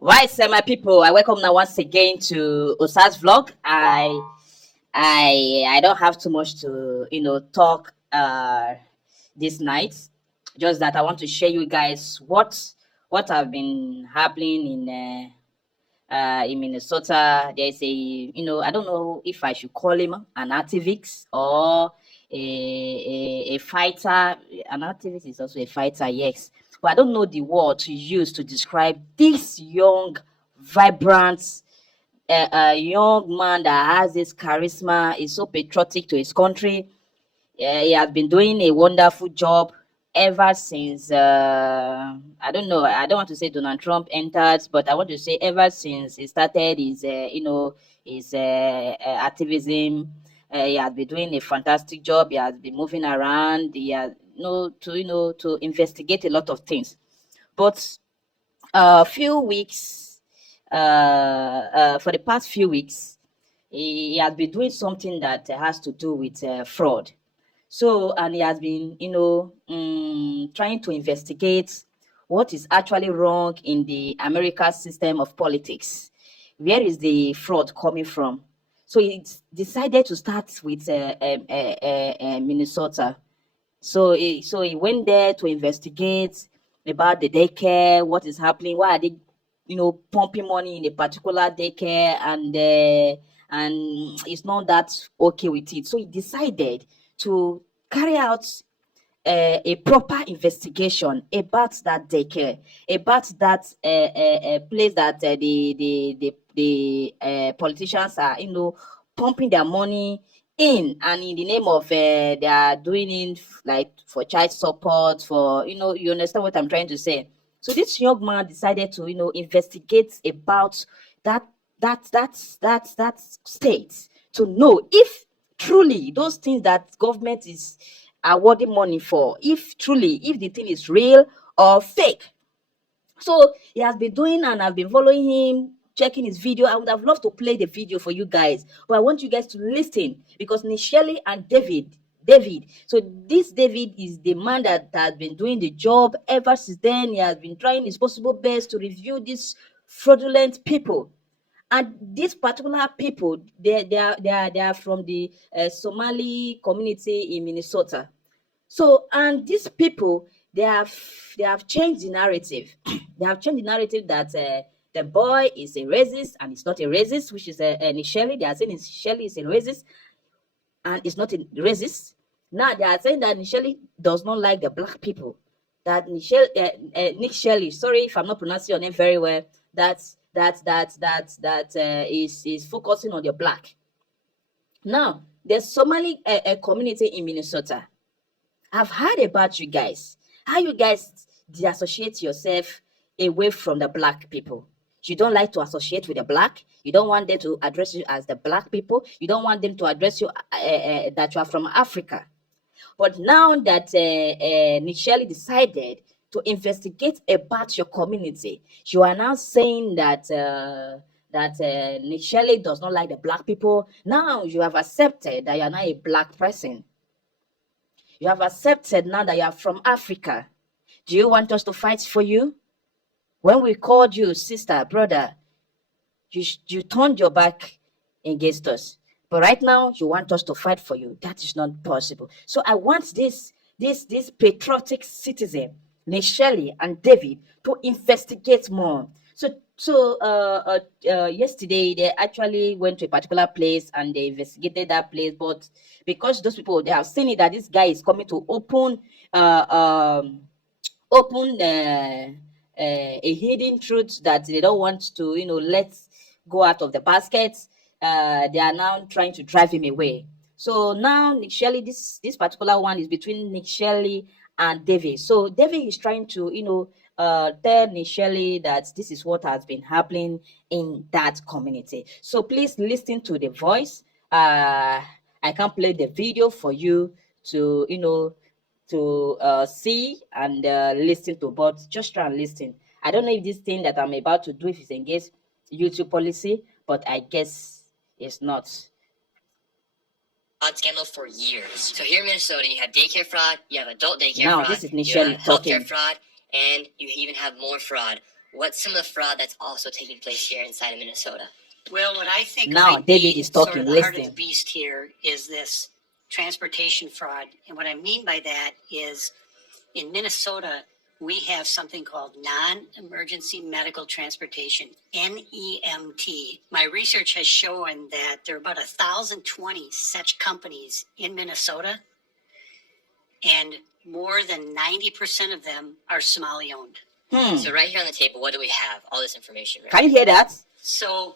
Right, so my people, I welcome now once again to Osa's vlog. I don't have too much to talk this night. Just that I want to share you guys what have been happening in Minnesota. There's a I don't know if I should call him an activist or a fighter. An activist is also a fighter, yes. But I don't know the word to use to describe this young, vibrant, young man that has this charisma, is so patriotic to his country. He has been doing a wonderful job ever since I don't know. I don't want to say Donald Trump entered, but I want to say ever since he started his his activism. He has been doing a fantastic job. He has been moving around. He has to investigate a lot of things. But a few weeks for the past few weeks, he has been doing something that has to do with fraud. So, and he has been, trying to investigate what is actually wrong in the American system of politics. Where is the fraud coming from? So he decided to start with Minnesota. So he went there to investigate about the daycare, what is happening, why are they, pumping money in a particular daycare, and it's not that okay with it. So he decided to carry out a proper investigation about that daycare, about that place that the politicians are, pumping their money in, and in the name of they are doing it like for child support, for you understand what I'm trying to say. So this young man decided to investigate about that that state, to know if truly those things that government is awarding money for, if truly, if the thing is real or fake. So he has been doing, and I've been following him, checking his video. I would have loved to play the video for you guys, but I want you guys to listen, because Nickshirley and David. So this David is the man that has been doing the job ever since then. He has been trying his possible best to review these fraudulent people. And these particular people, they are from the Somali community in Minnesota. So, and these people, they have changed the narrative. They have changed the narrative that the boy is a racist, and it's not a racist, which is Nickshirley. They are saying Nickshirley is a racist, and it's not a racist. Now they are saying that Nickshirley does not like the black people. That Nickshirley, sorry if I'm not pronouncing your name very well, is focusing on the black. Now, the Somali community in Minnesota, I've heard about you guys. How you guys disassociate yourself away from the black people. You don't like to associate with the black. You don't want them to address you as the black people. You don't want them to address you that you are from Africa. But now that Nickshirley decided to investigate about your community, you are now saying that Nickshirley does not like the black people. Now you have accepted that you are not a black person. You have accepted now that you are from Africa. Do you want us to fight for you? When we called you sister, brother, you turned your back against us. But right now, you want us to fight for you. That is not possible. So I want this patriotic citizen, Nickshirley and David, to investigate more. So yesterday they actually went to a particular place and they investigated that place. But because those people, they have seen it that this guy is coming to open a hidden truth that they don't want to let go out of the basket. They are now trying to drive him away. So now Nickshirley, this particular one is between Nickshirley and David. So David is trying to tell Nickshirley that this is what has been happening in that community. So please listen to the voice. I can play the video for you to see and listen to, but just try and listen. I don't know if this thing that I'm about to do, if it's against YouTube policy, but I guess it's not. Fraud scandal for years. So here in Minnesota, you have daycare fraud, you have adult daycare Now fraud, this is you Nickshirley have talking. healthcare fraud, and you even have more fraud what's some of the fraud that's also taking place here inside of Minnesota? Well, what I think Now might be David is sort talking. of the heart of the Listen. beast here is this transportation fraud. And what I mean by that is in Minnesota, we have something called non-emergency medical transportation, NEMT. My research has shown that there are about 1,020 such companies in Minnesota, and more than 90% of them are Somali owned. So right here on the table, what do we have? All this information, right? Can you hear that? So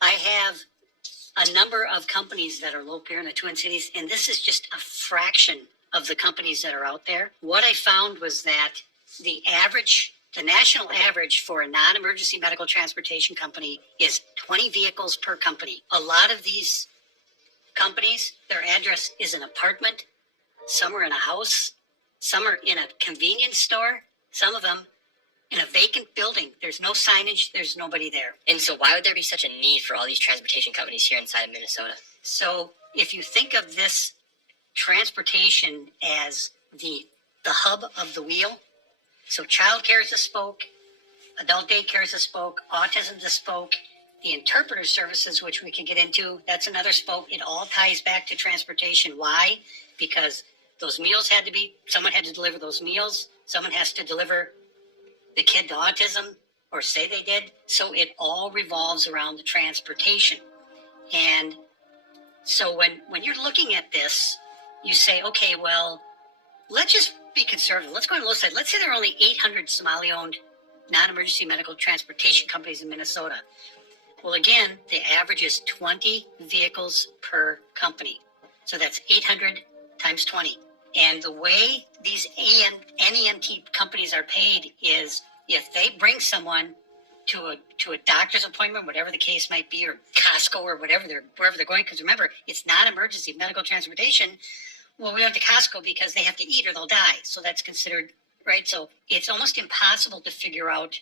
I have a number of companies that are located here in the Twin Cities, and this is just a fraction of the companies that are out there. What I found was that the national average for a non-emergency medical transportation company is 20 vehicles per company. A lot of these companies, their address is an apartment, some are in a house, some are in a convenience store, some of them in a vacant building. There's no signage, there's nobody there. And so why would there be such a need for all these transportation companies here inside of Minnesota? So if you think of this transportation as the hub of the wheel, so childcare is a spoke, adult daycare is a spoke, autism is a spoke, the interpreter services, which we can get into, that's another spoke. It all ties back to transportation. Why? Because those meals someone had to deliver those meals, someone has to deliver the kid to autism, or say they did. So it all revolves around the transportation. And so when you're looking at this, you say, okay, well, let's just be conservative. Let's go on the low side. Let's say there are only 800 Somali-owned non-emergency medical transportation companies in Minnesota. Well, again, the average is 20 vehicles per company. So that's 800 times 20. And the way these NEMT companies are paid is if they bring someone to a doctor's appointment, whatever the case might be, or Costco or wherever they're going, because remember, it's not emergency medical transportation. Well, we went to Costco because they have to eat or they'll die. So that's considered, right? So it's almost impossible to figure out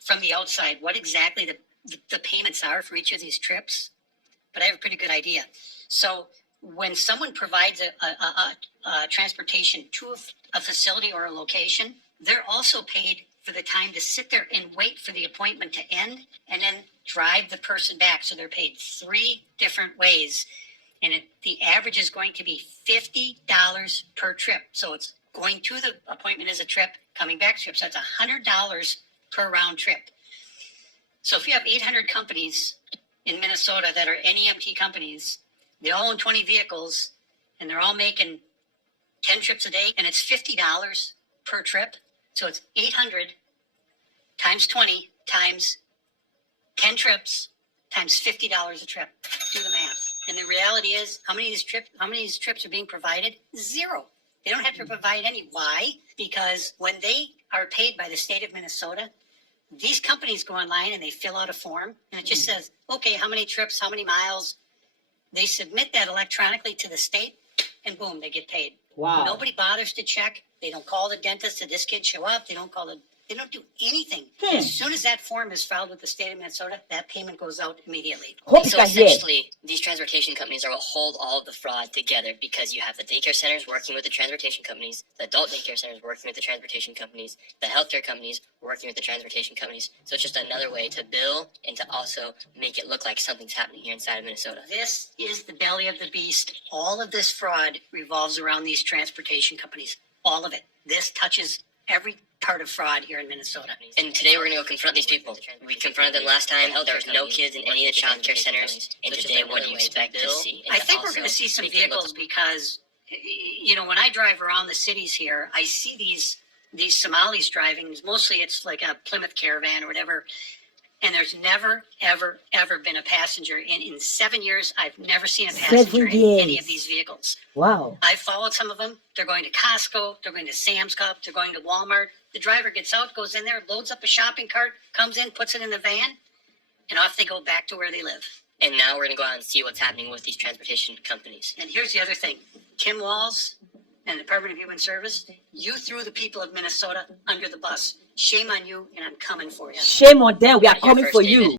from the outside what exactly the payments are for each of these trips. But I have a pretty good idea. So when someone provides a transportation to a facility or a location, they're also paid for the time to sit there and wait for the appointment to end and then drive the person back. So they're paid 3 different ways. And the average is going to be $50 per trip. So it's going to the appointment as a trip, coming back trip. So that's $100 per round trip. So if you have 800 companies in Minnesota that are NEMT companies, they all own 20 vehicles, and they're all making 10 trips a day, and it's $50 per trip. So it's 800 times 20 times 10 trips times $50 a trip. Do the math. And the reality is, how many of these trips are being provided? 0. They don't have to provide any. Why? Because when they are paid by the state of Minnesota, these companies go online and they fill out a form, and it just says, okay, how many trips, how many miles. They submit that electronically to the state, and boom, they get paid. Wow. Nobody bothers to check. They don't call the dentist. Did this kid show up? They don't do anything. As soon as that form is filed with the state of Minnesota, that payment goes out immediately. Hope you So can hear. essentially, these transportation companies are what hold all of the fraud together, because you have the daycare centers working with the transportation companies, the adult daycare centers working with the transportation companies, the healthcare companies working with the transportation companies. So it's just another way to bill and to also make it look like something's happening here inside of Minnesota. This is the belly of the beast. All of this fraud revolves around these transportation companies. All of it. This touches every part of fraud here in Minnesota. And today we're going to go confront these people. We confronted them last time. There was no kids in any of the child care centers. And today, what do you expect to see? I think we're going to see some vehicles because, when I drive around the cities here, I see these Somalis driving. Mostly it's like a Plymouth Caravan or whatever. And there's never, ever, ever been a passenger. In 7 years, I've never seen a passenger in any of these vehicles. Wow. I've followed some of them. They're going to Costco. They're going to Sam's Club. They're going to Walmart. The driver gets out, goes in there, loads up a shopping cart, comes in, puts it in the van, and off they go back to where they live. And now we're going to go out and see what's happening with these transportation companies. And here's the other thing. Tim Walz and the Department of Human Service, you threw the people of Minnesota under the bus. Shame on you, and I'm coming for you. Shame on them. We are You're coming first, for David. you.